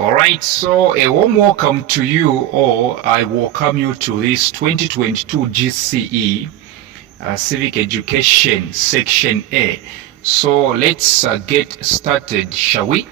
All right, so a warm welcome to you all. I welcome you to this 2022 GCE Civic Education Section A. So let's get started, shall we?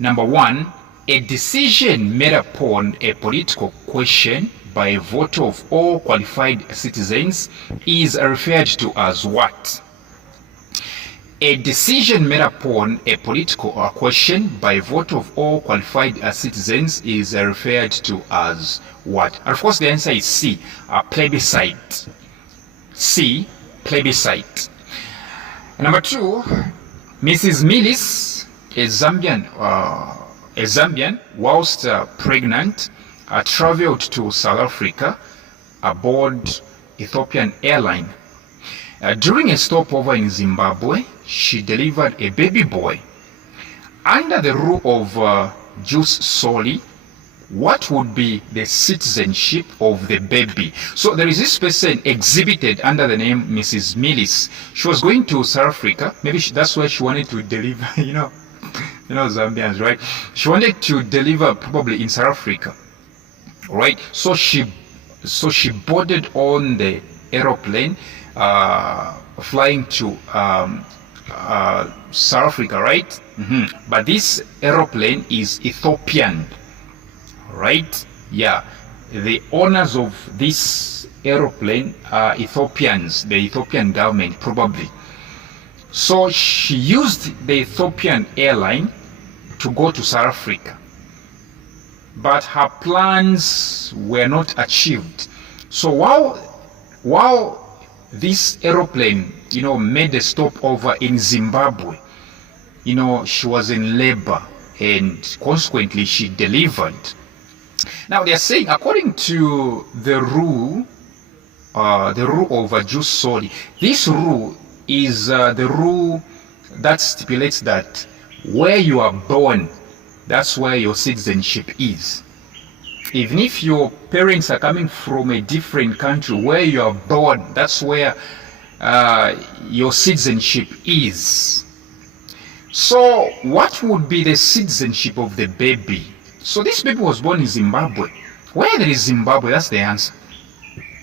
Number one, a decision made upon a political question by a vote of all qualified citizens is referred to as what? A decision made upon a political question by vote of all qualified citizens is referred to as what? And of course, the answer is C, plebiscite. C, plebiscite. Number two, Mrs. Millis, a Zambian, whilst pregnant, traveled to South Africa aboard Ethiopian airline. During a stopover in Zimbabwe, she delivered a baby boy. Under the rule of jus soli, what would be the citizenship of the baby? So there is this person exhibited under the name Mrs. Millis. She was going to South Africa. Maybe that's where she wanted to deliver, you know Zambians, right? She wanted to deliver probably in South Africa, right? So she boarded on the aeroplane flying to South Africa, right? But this aeroplane is Ethiopian, right? Yeah, the owners of this aeroplane are Ethiopians, the Ethiopian government probably. So she used the Ethiopian airline to go to South Africa, but her plans were not achieved. So while this aeroplane, made a stopover in Zimbabwe, she was in labor and consequently she delivered. Now they are saying, according to the rule of jus soli, this rule is the rule that stipulates that where you are born, that's where your citizenship is. Even if your parents are coming from a different country, where you are born, that's where your citizenship is. So what would be the citizenship of the baby? So this baby was born in Zimbabwe. Where there is Zimbabwe, that's the answer.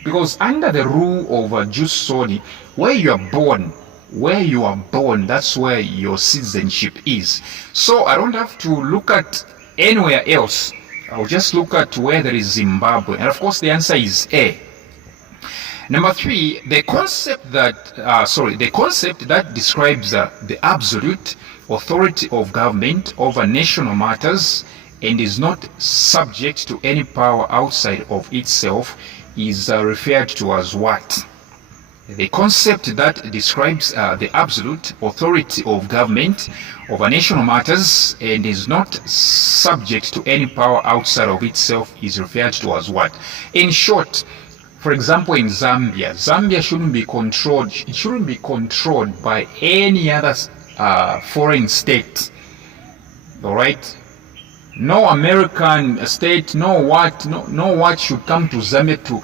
Because under the rule of jus soli, where you are born, that's where your citizenship is. So I don't have to look at anywhere else. I'll just look at where there is Zimbabwe. And of course the answer is A. Number three, the concept that describes the absolute authority of government over national matters and is not subject to any power outside of itself is referred to as what? The concept that describes the absolute authority of government over national matters and is not subject to any power outside of itself is referred to as what? In short, for example, in Zambia shouldn't be controlled. It shouldn't be controlled by any other foreign state. All right. No American state, no what should come to Zambia to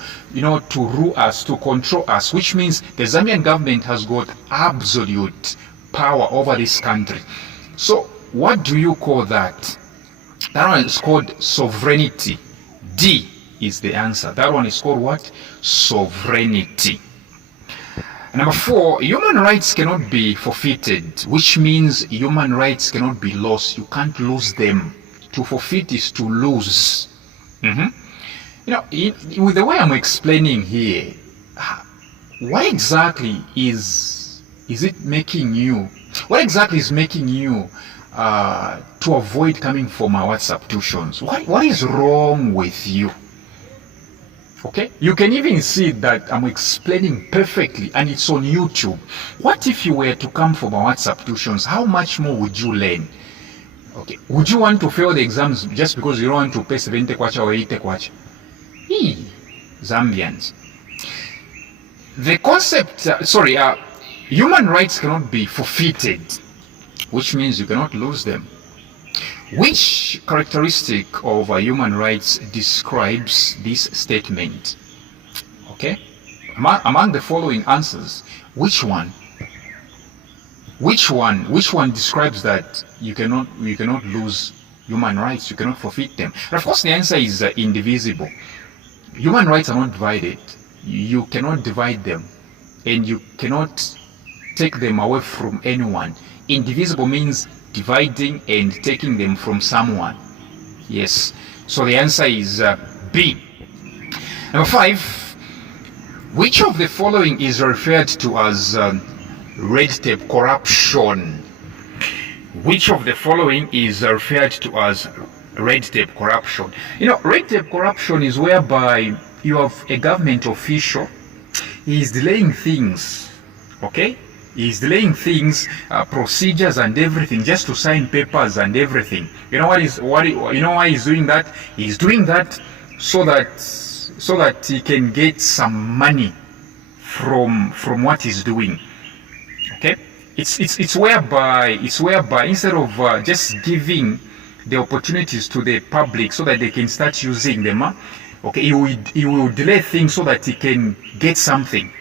rule us, to control us, which means the Zambian government has got absolute power over this country. So what do you call that? That one is called sovereignty. D is the answer. That one is called what? Sovereignty. Number four, human rights cannot be forfeited, which means human rights cannot be lost. You can't lose them. To forfeit is to lose. With the way I'm explaining here, what exactly is it making you? What exactly is making you to avoid coming for my WhatsApp tuitions? What is wrong with you? Okay, you can even see that I'm explaining perfectly, and it's on YouTube. What if you were to come for my WhatsApp tuitions? How much more would you learn? Okay, would you want to fail the exams just because you don't want to pay 70 kwacha or 80 kwacha? Zambians. The concept, human rights cannot be forfeited, which means you cannot lose them. Which characteristic of human rights describes this statement? Okay, among the following answers, which one describes that you cannot lose Human rights, you cannot forfeit them. And of course, the answer is indivisible. Human rights are not divided. You cannot divide them, and you cannot take them away from anyone. Indivisible means dividing and taking them from someone. Yes. So the answer is B. Number 5. Which of the following is referred to as red tape corruption? Which of the following is referred to as red tape corruption? You know, red tape corruption is whereby you have a government official, he is delaying things, okay? He is delaying things, procedures and everything, just to sign papers and everything. You know you know why he's doing that? He's doing that so that he can get some money from what he's doing. Okay? It's whereby instead of just giving the opportunities to the public so that they can start using them, okay, he will delay things so that he can get something.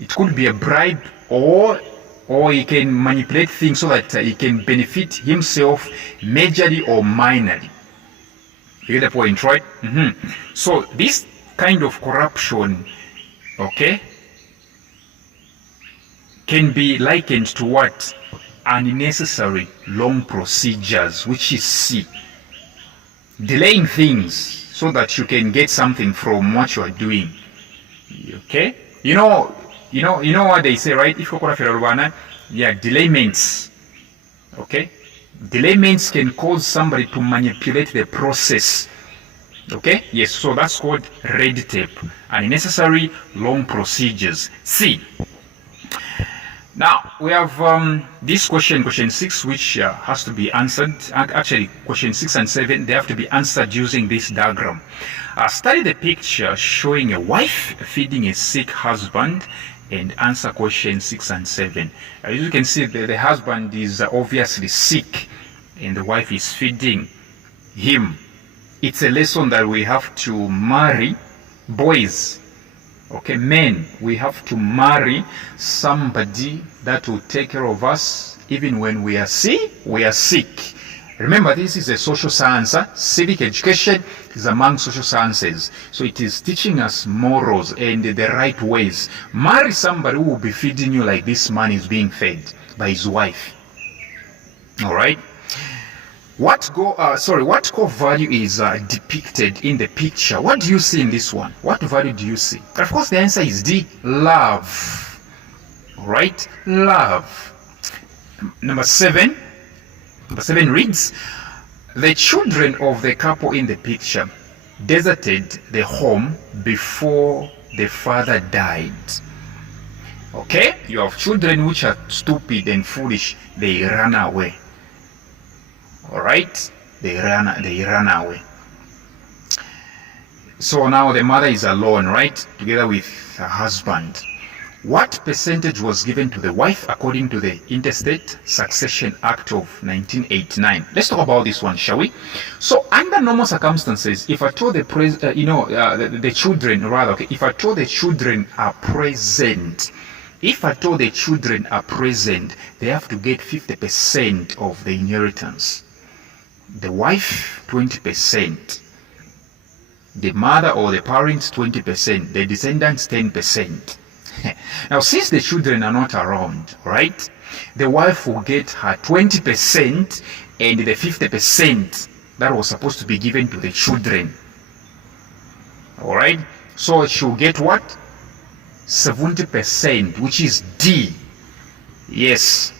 It could be a bribe, or he can manipulate things so that he can benefit himself majorly or minorly. You get the point, right? So this kind of corruption, okay, can be likened to what? Unnecessary long procedures, which is C. Delaying things so that you can get something from what you are doing. Okay? You know what they say, right? If delayments. Okay? Delayments can cause somebody to manipulate the process. Okay? Yes, so that's called red tape. Unnecessary long procedures. C. Now, we have this question 6, which has to be answered. Actually, question 6 and 7, they have to be answered using this diagram. Study the picture showing a wife feeding a sick husband and answer question 6 and 7. As you can see, the husband is obviously sick and the wife is feeding him. It's a lesson that we have to marry boys. Okay, men, we have to marry somebody that will take care of us even when we are sick. Remember, this is a social science. Civic education is among social sciences. So it is teaching us morals and the right ways. Marry somebody who will be feeding you like this man is being fed by his wife. All right. What core value is depicted in the picture? What do you see in this one? What value do you see? Of course, the answer is D, love. All right, love. Number 7 reads, the children of the couple in the picture deserted the home before the father died. Okay, you have children which are stupid and foolish, they run away. All right, they ran away. So now the mother is alone, right, together with her husband. What percentage was given to the wife according to the Interstate Succession Act of 1989? Let's talk about this one, shall we? So under normal circumstances, if at all the children are present, they have to get 50% of the inheritance. The wife, 20%. The mother or the parents, 20%. The descendants, 10%. Now, since the children are not around, right, the wife will get her 20% and the 50% that was supposed to be given to the children. All right? So she'll get what? 70%, which is D. Yes.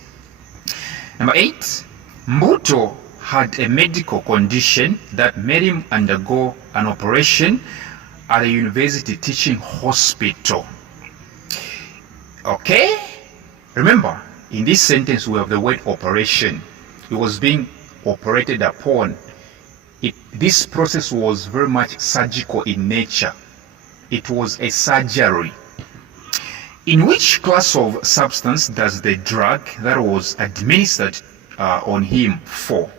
Number 8, Mbuto had a medical condition that made him undergo an operation at a university teaching hospital. Okay? Remember, in this sentence we have the word operation. He was being operated upon. This process was very much surgical in nature. It was a surgery. In which class of substance does the drug that was administered on him fall?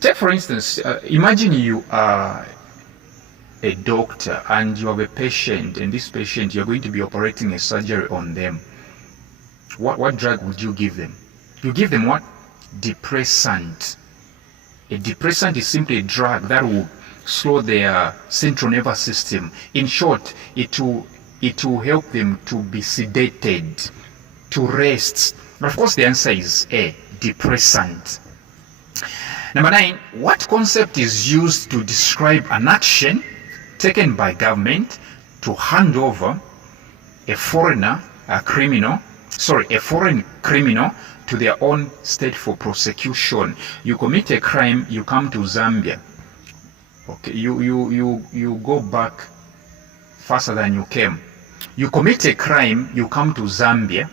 Take for instance, imagine you are a doctor and you have a patient, and this patient you're going to be operating a surgery on them. What drug would you give them? You give them what? Depressant. A depressant is simply a drug that will slow their central nervous system. In short, it will help them to be sedated, to rest. But of course, the answer is A, depressant. Number 9, what concept is used to describe an action taken by government to hand over a foreign criminal to their own state for prosecution? You commit a crime, you come to Zambia. Okay, you go back faster than you came. You commit a crime, you come to Zambia.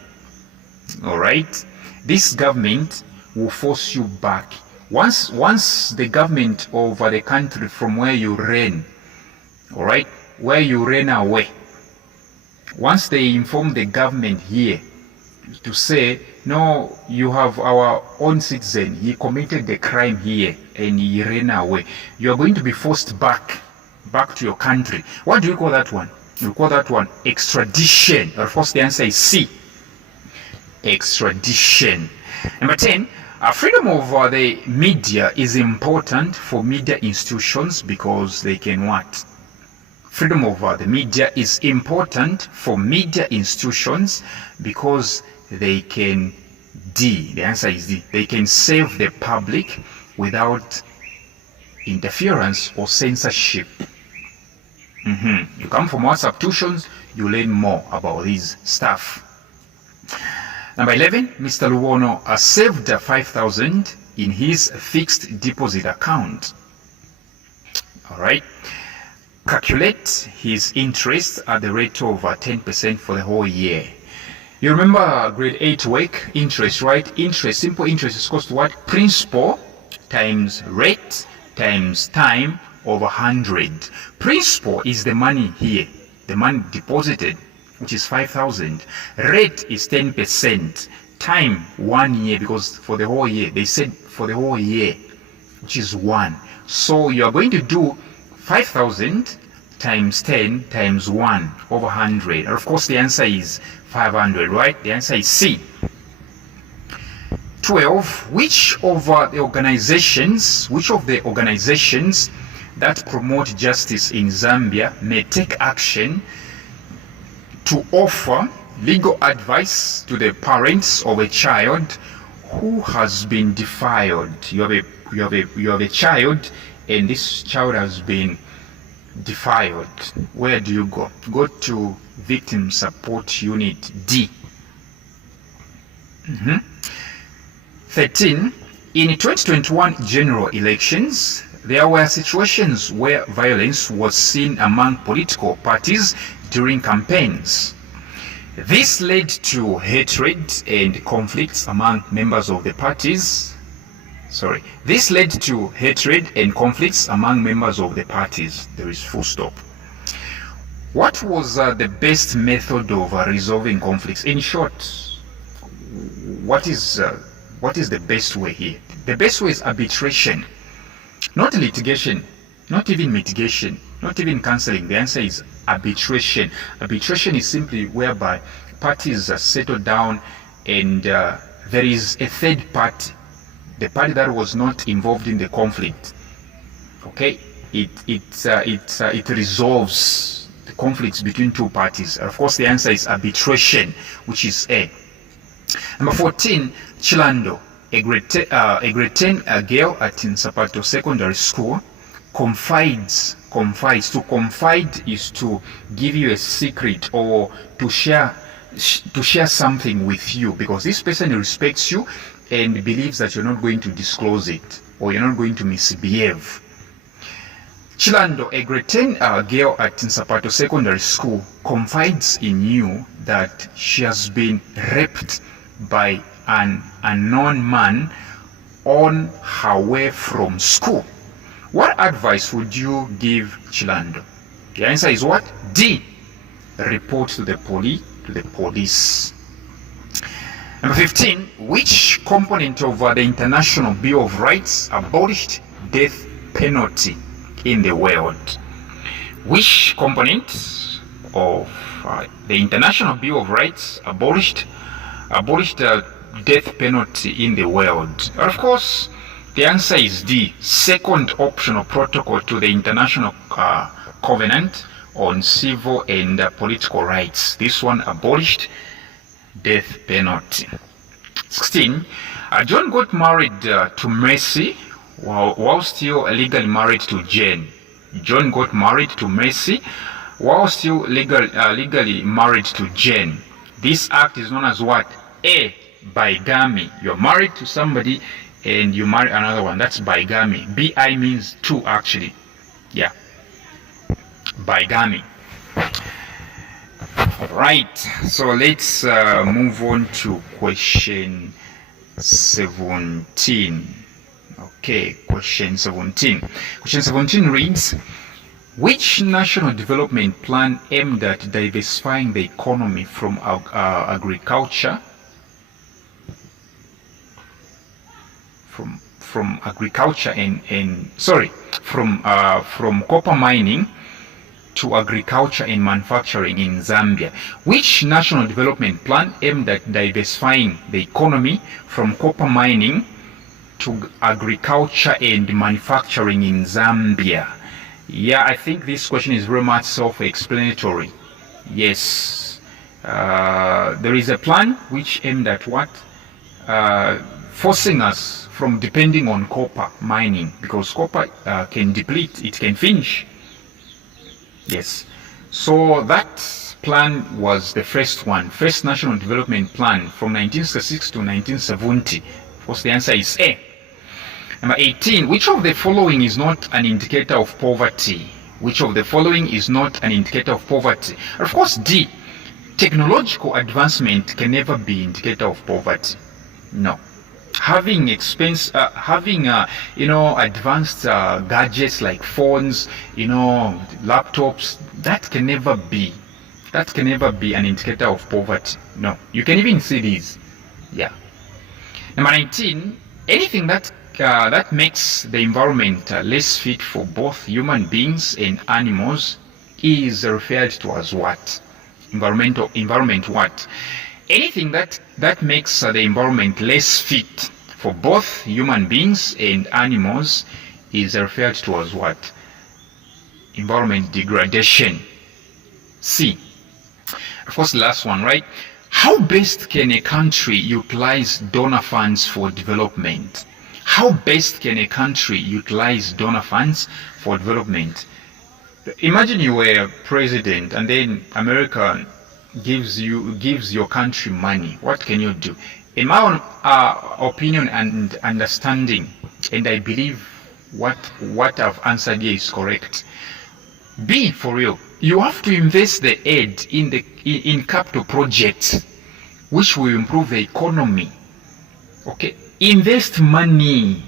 All right, this government will force you back. Once the government of the country from where you ran, all right, where you ran away, once they inform the government here to say, no, you have our own citizen, he committed the crime here and he ran away, you are going to be forced back to your country. What do you call that one? You call that one extradition. Of course, the answer is C, extradition. Number 10, freedom of the media is important for media institutions because they can what? Freedom of the media is important for media institutions because they can D. The answer is D. They can serve the public without interference or censorship. You come from WhatsApp tuitions, you learn more about this stuff. Number 11, Mr. Luono saved 5,000 in his fixed deposit account. All right. Calculate his interest at the rate of 10% for the whole year. You remember grade 8 work, interest, right? Interest, simple interest is equal to what? Principal times rate times time over 100. Principal is the money here, the money deposited, which is 5,000. Rate is 10%. Time 1 year, because for the whole year, they said for the whole year, which is 1. So you are going to do 5,000 times 10 times 1 over 100. And of course, the answer is 500, right? The answer is C. 12. Which of the organizations that promote justice in Zambia may take action to offer legal advice to the parents of a child who has been defiled? You have a child, and this child has been defiled. Where do you go? Go to Victim Support Unit D. 13. In 2021 general elections, there were situations where violence was seen among political parties during campaigns. This led to hatred and conflicts among members of the parties. This led to hatred and conflicts among members of the parties. There is full stop. What was the best method of resolving conflicts? In short, what is the best way here? The best way is arbitration, not litigation, not even mitigation, not even counseling. The answer is arbitration. Arbitration is simply whereby parties settle down and there is a third party, the party that was not involved in the conflict. Okay, it resolves the conflicts between two parties. Of course, the answer is arbitration, which is A. Number 14, Chilando, a grade 10 girl at Nsapato Secondary School, confides. To confide is to give you a secret or to share something with you, because this person respects you and believes that you're not going to disclose it or you're not going to misbehave. Chilando, a grade 10 girl at Nsapato Secondary School, confides in you that she has been raped by an unknown man on her way from school. What advice would you give Chilando? The answer is what? D. Report to the police. Number 15. Which component of the International Bill of Rights abolished death penalty in the world? Which component of the International Bill of Rights abolished death penalty in the world? Of course, The answer is D, second optional protocol to the International Covenant on Civil and Political Rights. This one abolished death penalty. 16. John got married to Mercy while still legally married to Jane. John got married to Mercy while still legally married to Jane. This act is known as what? A, bigamy. You're married to somebody and you marry another one. That's bigamy. Bi means two, actually. Yeah. Bigamy. Right. So let's move on to question 17. Okay, question 17. Question 17 reads, which national development plan aimed at diversifying the economy from agriculture from copper mining to agriculture and manufacturing in Zambia? Which national development plan aimed at diversifying the economy from copper mining to agriculture and manufacturing in Zambia? Yeah, I think this question is very much self-explanatory. Yes, there is a plan which aimed at what? Forcing us from depending on copper mining, because copper can deplete, it can finish. Yes, so that plan was the first one, first national development plan from 1966 to 1970. Of course, the answer is A. Number 18, which of the following is not an indicator of poverty? Which of the following is not an indicator of poverty? And of course, D, technological advancement can never be indicator of poverty. No. Having advanced gadgets like phones, laptops, that can never be an indicator of poverty. No. You can even see these. Yeah. Number 19, anything that makes the environment less fit for both human beings and animals is referred to as what? Environment what? Anything that makes the environment less fit for both human beings and animals is referred to as what? Environment degradation. C. Of course, the last one, right? How best can a country utilize donor funds for development? How best can a country utilize donor funds for development? Imagine you were president and then America gives your country money. What can you do? In my own opinion and understanding, and I believe what I've answered here is correct. B, for real, you have to invest the aid in capital projects which will improve the economy. Okay, invest money,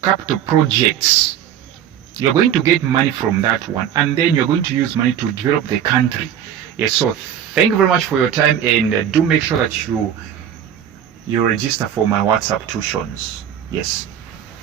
capital projects. You're going to get money from that one, and then you're going to use money to develop the country. Yes, so thank you very much for your time, and do make sure that you register for my WhatsApp tuitions. Yes.